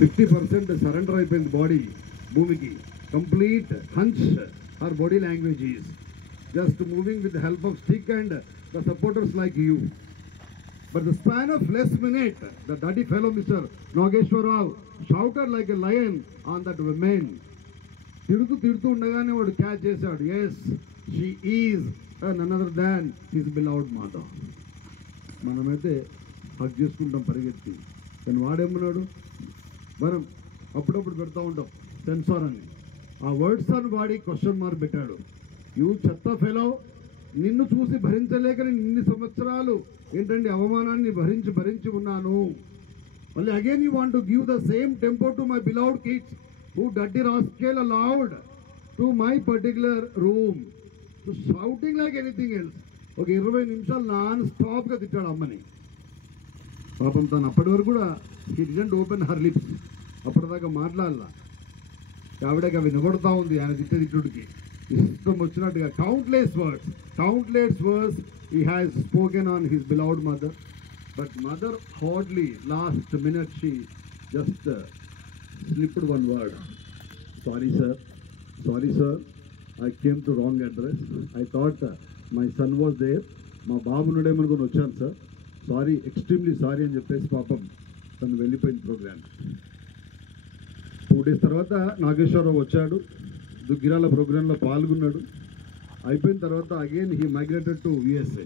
50% surrender అయిపోయింది body భూమికి. Complete hunch her body language is just moving with the help of stick and the supporters like you. But the span of less minute, the dirty fellow Mr. Nageshwar Rao shouted like a lion on that woman. తిడుతూ ఉండగానే వాడు catch చేశాడు. Yes, she is none other than his beloved mother. మనమైతే హక్ చేసుకుంటాం పరిగెత్తి, కానీ వాడేమన్నాడు, మనం అప్పుడప్పుడు పెడతా ఉంటాం సెన్సార్ అని, ఆ వర్డ్స్ అని వాడి క్వశ్చన్ మార్క్ పెట్టాడు. యూ చెత్త ఫెలో, నిన్ను చూసి భరించలేక నేను ఇన్ని సంవత్సరాలు ఏంటంటే అవమానాన్ని భరించి ఉన్నాను. మళ్ళీ again you want to give the same tempo to my beloved kids who dirty rascal allowed to my particular room to shouting like anything else. ఒక 20 నిమిషాలు నాన్ స్టాప్గా తిట్టాడు అమ్మని. పాపం తను అప్పటి వరకు కూడా he didn't open her lips, అప్పటిదాకా మాట్లాడాల. ఆవిడకి అవి నిలబడతా ఉంది ఆయన తిట్టుడికి ఇష్టం వచ్చినట్టుగా. Countless words he has spoken on his beloved mother, but mother hardly last minute she just slipped one word. Sorry sir, I came to wrong address. I thought my son was there. మా బాబు నుండేమనుకుని వచ్చాను sir, sorry, extremely sorry అని చెప్పేసి పాపం తను వెళ్ళిపోయిన programme. 2 days తర్వాత నాగేశ్వరరావు వచ్చాడు, దుగ్గిరాల ప్రోగ్రాంలో పాల్గొన్నాడు. అయిపోయిన తర్వాత again he migrated to USA.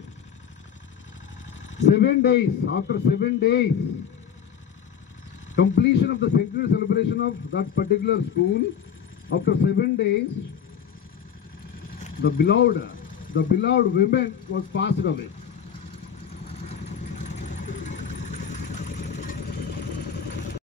7 days, after 7 days completion of the centenary celebration of that particular school, after 7 days the beloved women was passed away.